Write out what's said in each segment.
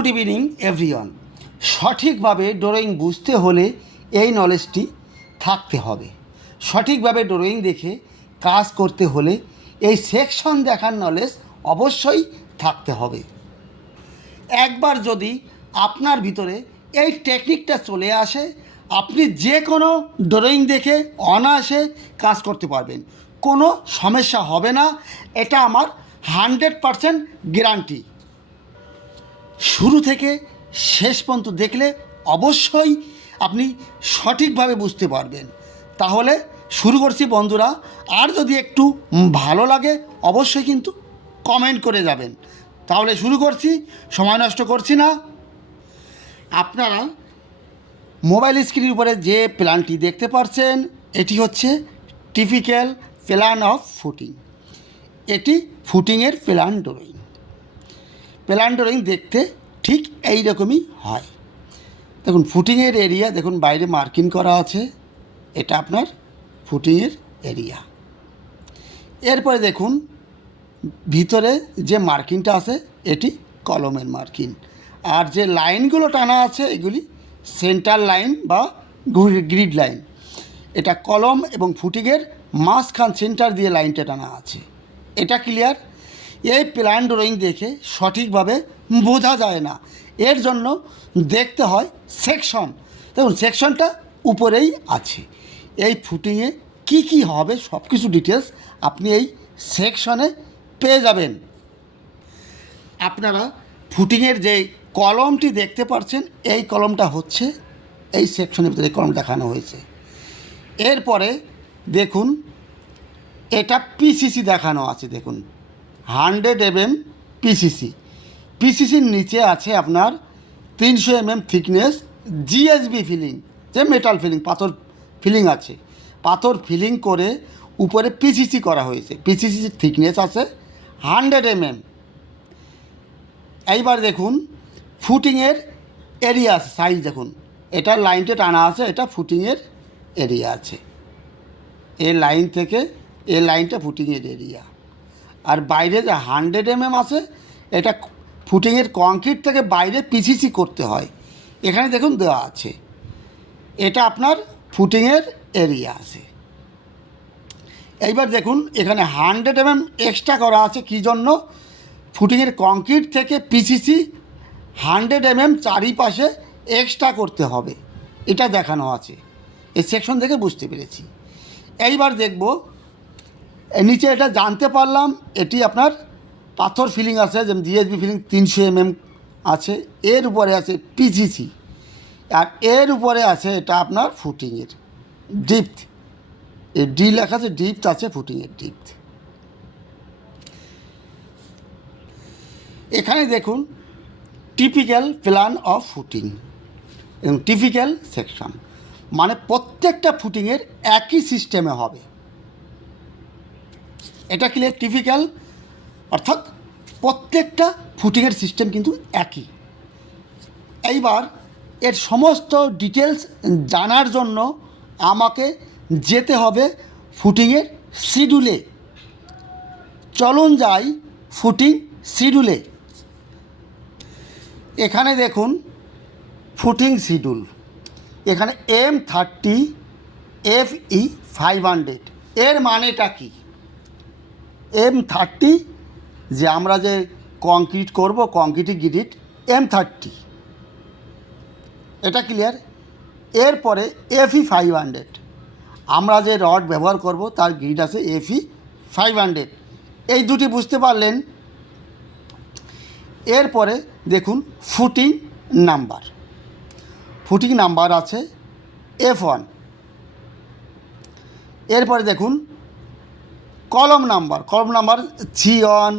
Good evening everyone. সঠিকভাবে drawing বুঝতে হলে এই নলেজটি থাকতে হবে। সঠিকভাবে ড্রয়িং দেখে কাজ করতে হলে এই সেকশন দেখার নলেজ অবশ্যই থাকতে হবে। একবার যদি আপনার ভিতরে এই টেকনিকটা চলে আসে, আপনি যে কোনো ড্রয়িং দেখে অনায়াসে কাজ করতে পারবেন, কোনো সমস্যা হবে না। এটা আমার 100% গ্যারান্টি। শুরু থেকে শেষ পর্যন্ত দেখলে অবশ্যই আপনি সঠিকভাবে বুঝতে পারবেন। তাহলে শুরু করছি বন্ধুরা। আর যদি একটু ভালো লাগে অবশ্যই কিন্তু কমেন্ট করে যাবেন। তাহলে শুরু করছি, সময় নষ্ট করছি না। আপনারা মোবাইল স্ক্রিনের উপরে যে প্ল্যানটি দেখতে পাচ্ছেন, এটি হচ্ছে টিপিক্যাল প্ল্যান অফ ফুটিং। এটি ফুটিংয়ের প্ল্যান ড্রয়িং। প্ল্যান ড্রয়িং দেখতে ঠিক এই রকমই হয়। দেখুন ফুটিংয়ের এরিয়া, দেখুন বাইরে মার্কিং করা আছে, এটা আপনার ফুটিংয়ের এরিয়া। এরপরে দেখুন ভিতরে যে মার্কিংটা আছে এটি কলমের মার্কিং, আর যে লাইনগুলো টানা আছে এগুলি সেন্টার লাইন বা গ্রিড লাইন। এটা কলম এবং ফুটিংয়ের মাঝখান সেন্টার দিয়ে লাইনটা টানা আছে। এটা ক্লিয়ার? এই প্ল্যান ড্রয়িং দেখে সঠিকভাবে বোঝা যায় না, এর জন্য দেখতে হয় সেকশন। দেখুন সেকশনটা উপরেই আছে। এই ফুটিংয়ে কি কি হবে সব কিছু ডিটেলস আপনি এই সেকশনে পেয়ে যাবেন। আপনারা ফুটিংয়ের যে কলমটি দেখতে পাচ্ছেন, এই কলমটা হচ্ছে এই সেকশনের ভিতরে কলম দেখানো হয়েছে। এরপরে দেখুন এটা পিসিসি দেখানো আছে। দেখুন 100 mm পিসিসি। পিসিসির নিচে আছে আপনার 300 mm থিকনেস জিএসবি ফিলিং, যে মেটাল ফিলিং, পাথর ফিলিং আছে। পাথর ফিলিং করে উপরে পিসিসি করা হয়েছে। পিসিসির থিকনেস আছে 100 mm। এইবার দেখুন ফুটিংয়ের এরিয়া আছে, সাইজ দেখুন, এটা লাইনটা টানা আছে, এটা ফুটিংয়ের এরিয়া আছে। এই লাইন থেকে এই লাইনটা ফুটিংয়ের এরিয়া। আর বাইরে যে 100 mm আছে, এটা ফুটিংয়ের কংক্রিট থেকে বাইরে পিসিসি করতে হয়। এখানে দেখুন দেওয়া আছে, এটা আপনার ফুটিংয়ের এরিয়া আছে। এইবার দেখুন এখানে 100 mm এক্সট্রা করা আছে কী জন্য? ফুটিংয়ের কংক্রিট থেকে পিসিসি 100 mm চারিপাশে এক্সট্রা করতে হবে, এটা দেখানো আছে। এই সেকশন থেকে বুঝতে পেরেছি। এইবার দেখব নিচে, এটা জানতে পারলাম এটি আপনার পাথর ফিলিং আছে, যেমন জিএসবি ফিলিং 300 mm আছে। এর উপরে আছে পিসিসি, আর এর উপরে আছে এটা আপনার ফুটিংয়ের ডিপথ। এই ডি লেখা আছে, ডিপথ আছে ফুটিংয়ের ডিপথ। এখানে দেখুন টিপিক্যাল প্ল্যান অফ ফুটিং এবং টিপিক্যাল সেকশন, মানে প্রত্যেকটা ফুটিংয়ের একই সিস্টেমে হবে। এটা ক্লিয়ার? টিপিক্যাল অর্থাৎ প্রত্যেকটা ফুটিংয়ের সিস্টেম কিন্তু একই। এইবার এর সমস্ত ডিটেলস জানার জন্য আমাকে যেতে হবে ফুটিংয়ের শিডিউলে। চলুন যাই ফুটিং শিডিউলে। এখানে দেখুন ফুটিং শিডিউল। এখানে M30 FE 500, এর মানেটা কি? M30 যে আমরা যে কংক্রিট করব, কংক্রিটের গ্রিড M30, এটা ক্লিয়ার? এরপরে FE 500 আমরা যে রড ব্যবহার করব তার গ্রিড আছে FE 500। এই দুটি বুঝতে পারলেন। এরপরে দেখুন ফুটিং নাম্বার। ফুটিং নাম্বার আছে F1। এরপরে দেখুন কলম নাম্বার। কলম number C1,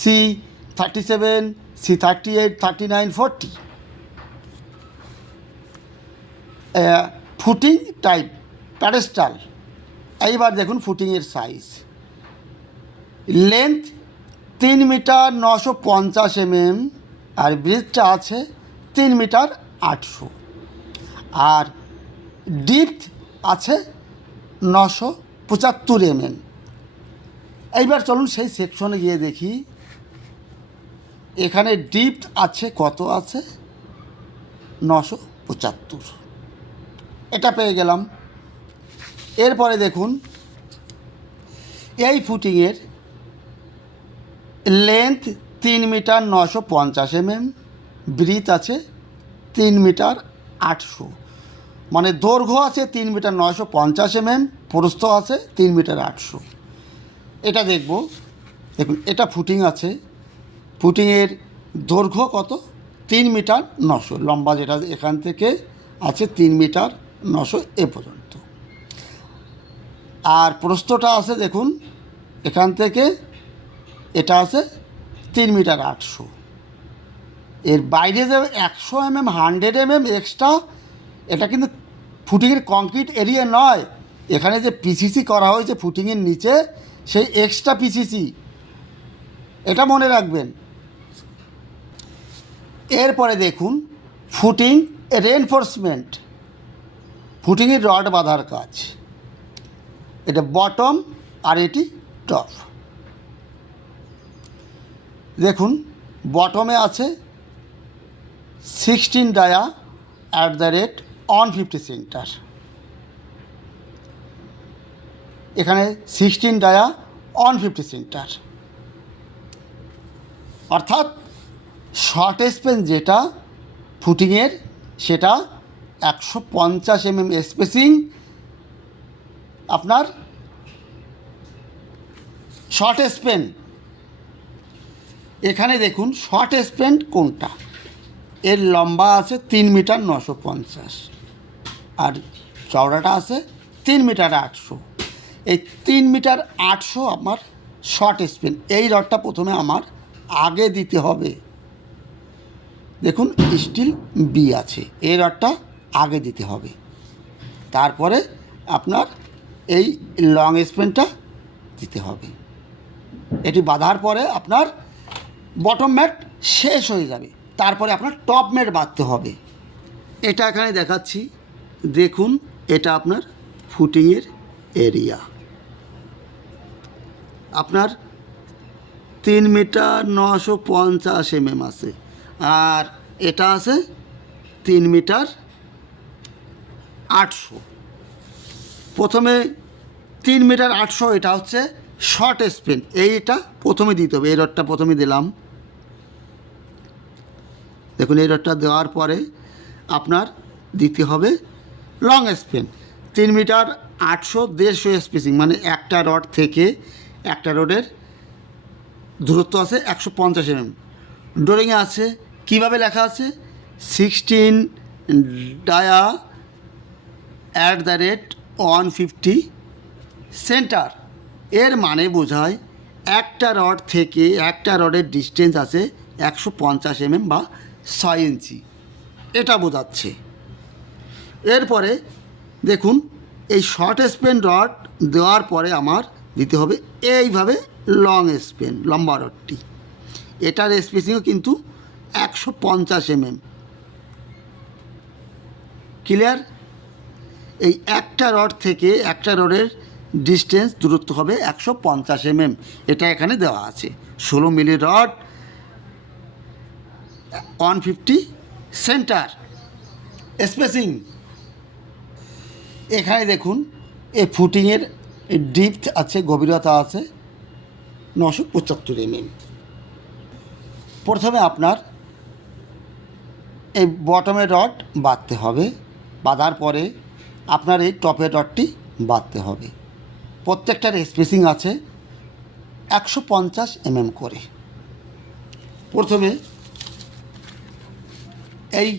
C37, C38, 39, 40। Footing type pedestal. এইবার দেখুন ফুটিংয়ের সাইজ। লেন্থ 3 মিটার 950 mm, আর ব্রিথটা আছে 3 মিটার 800, আর ডিপথ আছে 975 mm। এইবার চলুন সেই সেকশনে গিয়ে দেখি। এখানে ডিপথ আছে, কত আছে, 975, এটা পেয়ে গেলাম। এরপরে দেখুন এই ফুটিংয়ের লেন্থ 3 মিটার 950 mm, ব্রিথ আছে 3 মিটার 800, মানে দৈর্ঘ্য আছে 3 মিটার 950 mm, প্রস্থ আছে 3 মিটার 800। এটা দেখব। দেখুন এটা ফুটিং আছে, ফুটিংয়ের দৈর্ঘ্য কত, 3 মিটার 900, লম্বা যেটা এখান থেকে আছে 3 মিটার 900 এ পর্যন্ত। আর প্রস্থটা আছে দেখুন এখান থেকে এটা আছে 3 মিটার 800। এর বাইরে যে 100 mm 100 mm এক্সট্রা, এটা কিন্তু ফুটিংয়ের কংক্রিট এরিয়া নয়, এখানে যে পিসিসি করা হয়েছে ফুটিংয়ের নিচে সেই এক্সট্রা পিসিসি, এটা মনে রাখবেন। এরপরে দেখুন ফুটিং রেনফোর্সমেন্ট, ফুটিংয়ের রড বাঁধার কাজ, এটা বটম আর এটি টপ। দেখুন বটমে আছে 16 ডায়া @ 150 সেন্টার, এখানে 16 ডায়া 150 সেন্টার, অর্থাৎ শর্ট স্পেন যেটা ফুটিংয়ের সেটা 150 mm স্পেসিং আপনার শর্ট স্পেন। এখানে দেখুন শর্ট স্পেন কোনটা, এর লম্বা আছে 3 মিটার 950 আর চওড়াটা আছে 3 মিটার 800। এই 3 মিটার 800 আমার শর্ট স্পেন, এই রডটা প্রথমে আমার আগে দিতে হবে। দেখুন স্টিল বি আছে, এই রডটা আগে দিতে হবে, তারপরে আপনার এই লং স্পেনটা দিতে হবে। এটি বাঁধার পরে আপনার বটম ম্যাট শেষ হয়ে যাবে, তারপরে আপনার টপ ম্যাট বাঁধতে হবে। এটা এখানে দেখাচ্ছি, দেখুন এটা আপনার ফুটিংয়ের এরিয়া, আপনার 3 মিটার 950 mm আছে, আর এটা আছে 3 মিটার 800। প্রথমে 3 মিটার 800 এটা হচ্ছে শর্ট স্পেন, এইটা প্রথমে দিতে হবে, এই রডটা প্রথমে দিলাম। দেখুন এই রডটা দেওয়ার পরে আপনার দিতে হবে লং স্পেন, 3 মিটার 800 150 স্পেসিং, মানে একটা রড থেকে একটা রডের দূরত্ব আছে 150 mm। ড্রয়িংয়ে আছে কীভাবে লেখা আছে, 16 ডায়া @ 150 সেন্টার, এর মানে বোঝায় একটা রড থেকে একটা রডের ডিস্টেন্স আছে 150 mm বা 6 ইঞ্চি, এটা বোঝাচ্ছে। এরপরে দেখুন এই শর্ট স্পেন রড দেওয়ার পরে আমার দিতে হবে এইভাবে লং স্পেন, লম্বা রডটি, এটার স্পেসিংও কিন্তু 150 mm। ক্লিয়ার? এই একটা রড থেকে একটা রডের ডিস্টেন্স দূরত্ব হবে 150 mm, এটা এখানে দেওয়া আছে। 16 মিলি রড 150 সেন্টার স্পেসিং। এখানে দেখুন এই ফুটিংয়ের ডিপথ আছে, গভীরতা আছে 975 mm। প্রথমে আপনার এই বটমের রড বাঁধতে হবে, বাঁধার পরে আপনার এই টপের রডটি বাঁধতে হবে। প্রত্যেকটার স্পেসিং আছে 150 mm করে। প্রথমে এই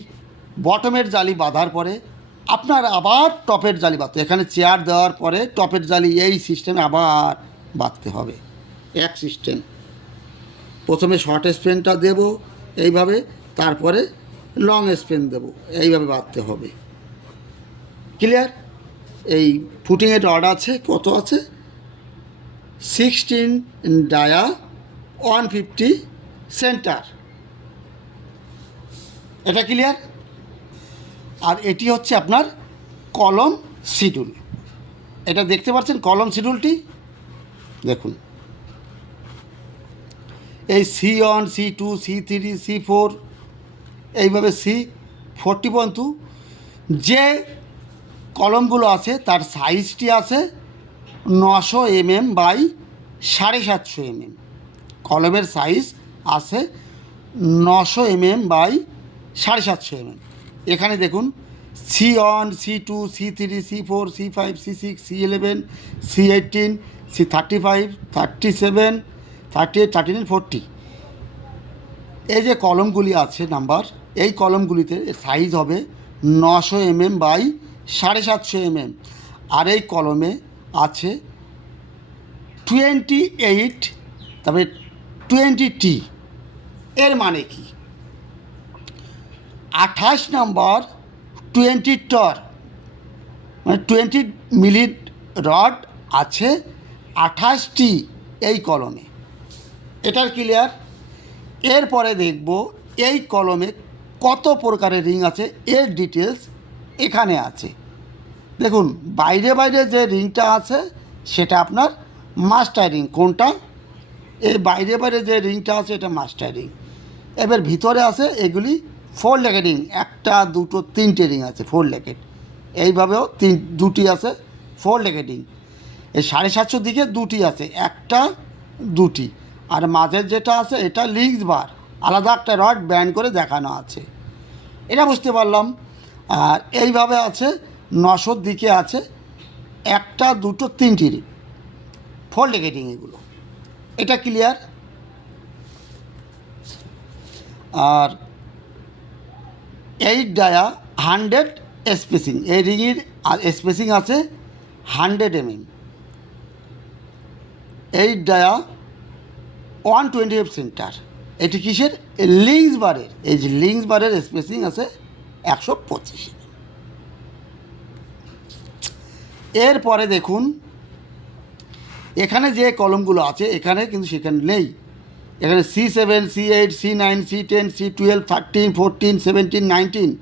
বটমের জালি বাঁধার পরে আপনার আবার টপের জালি বাঁধতে, এখানে চেয়ার দেওয়ার পরে টপের জালি এই সিস্টেমে আবার বাঁধতে হবে, এক সিস্টেম। প্রথমে শর্ট স্পেনটা দেব এইভাবে, তারপরে লং স্পেন দেব, এইভাবে বাঁধতে হবে। ক্লিয়ার? এই ফুটিংয়ের রড আছে, কত আছে, 16 ডায়া 150 সেন্টার, এটা ক্লিয়ার? আর এটি হচ্ছে আপনার কলম শিডিউল, এটা দেখতে পাচ্ছেন কলম শিডিউলটি, দেখুন এই C1, C2, C3, C4 এইভাবে C40 পর্যন্ত যে কলমগুলো আছে তার সাইজটি আছে 900 mm বাই 750 mm। কলমের সাইজ আছে 900 mm বাই 750 mm। এখানে দেখুন C1, C2, C3, C4, C5, C6, C11, C18, C35, 37, 38, 39, 40 এই যে কলমগুলি আছে নাম্বার, এই কলমগুলিতে সাইজ হবে 900 mm বাই 750 mm। আর এই কলমে আছে 28, তারপরে 20T। এর মানে কি 28 নম্বর 20 টর, মানে 20 মিলি রড আছে 28টি এই কলমে। এটার ক্লিয়ার। এরপরে দেখব এই কলমে কত প্রকারের রিং আছে, এর ডিটেলস এখানে আছে। দেখুন বাইরে বাইরে যে রিংটা আছে সেটা আপনার মাস্টার রিং। কোনটা? এই বাইরে বাইরে যে রিংটা আছে এটা মাস্টার রিং। এবার ভিতরে আছে এগুলি ফোর লেগেড রিং, একটা দুটো তিনটে রিং আছে ফোর লেগেড। এইভাবেও দুটি আছে ফোর লেগেড রিং। এই 750 দিকে দুটি আছে, একটা দুটি। আর মাঝের যেটা আছে এটা লিংস বার, আলাদা একটা রড ব্যান্ড করে দেখানো আছে। এটা বুঝতে পারলাম। আর এইভাবে আছে 900 দিকে আছে একটা দুটো তিনটি রিং, ফোর লেগেড রিং এগুলো। এটা ক্লিয়ার। আর এই ডায়া 100 স্পেসিং, এই রিংয়ের স্পেসিং আছে 100 mm। এই ডায়া 120 সেন্টার। এটি কিসের? লিংস বারের। এই যে লিংস বারের স্পেসিং আছে 125 mm। এরপরে দেখুন এখানে যে কলমগুলো আছে এখানে কিন্তু সেখানে নেই। এখানে C7, C8, C9, C10, C12, 13, 14, 17, 19,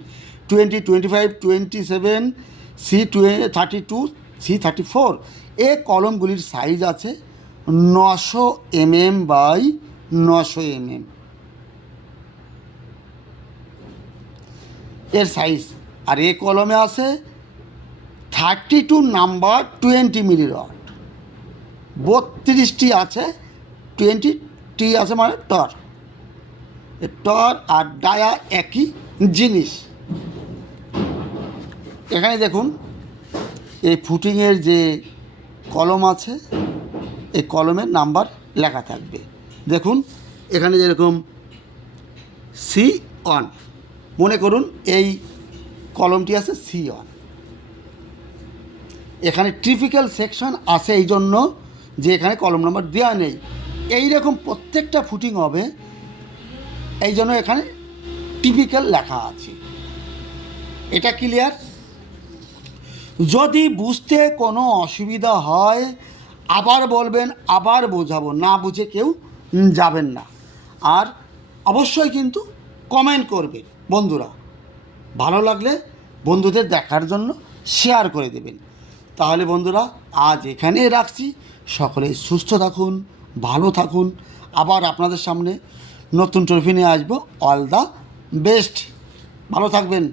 20, 25, 27, C32, C34। এই কলমগুলির সাইজ আছে 900 mm বাই 900 mm এর সাইজ। আর এই কলমে আছে 32 নাম্বার 20 মিলি রড, 32টি আছে, 20টি আছে মানে টর। টর আর ডায়া একই জিনিস। এখানে দেখুন এই ফুটিংয়ের যে কলম আছে এই কলমের নাম্বার লেখা থাকবে। দেখুন এখানে যেরকম C1, মনে করুন এই কলমটি আছে C1। এখানে টিপিক্যাল সেকশন আছে এই জন্য যে এখানে কলম নাম্বার দেওয়া নেই। এই রকম প্রত্যেকটা ফুটিং হবে এই জন্য এখানে টিপিক্যাল লেখা আছে। এটা ক্লিয়ার। যদি বুঝতে কোনো অসুবিধা হয় আবার বলবেন, আবার বোঝাবো, না বুঝে কেউ যাবেন না। আর অবশ্যই কিন্তু কমেন্ট করবেন বন্ধুরা। ভালো লাগলে বন্ধুদের দেখার জন্য শেয়ার করে দেবেন। তাহলে বন্ধুরা আজ এখানেই রাখছি। সকলে সুস্থ থাকুন, ভালো থাকুন। আবার আপনাদের সামনে নতুন ট্রফি নিয়ে আসবো। All the best. ভালো থাকবেন।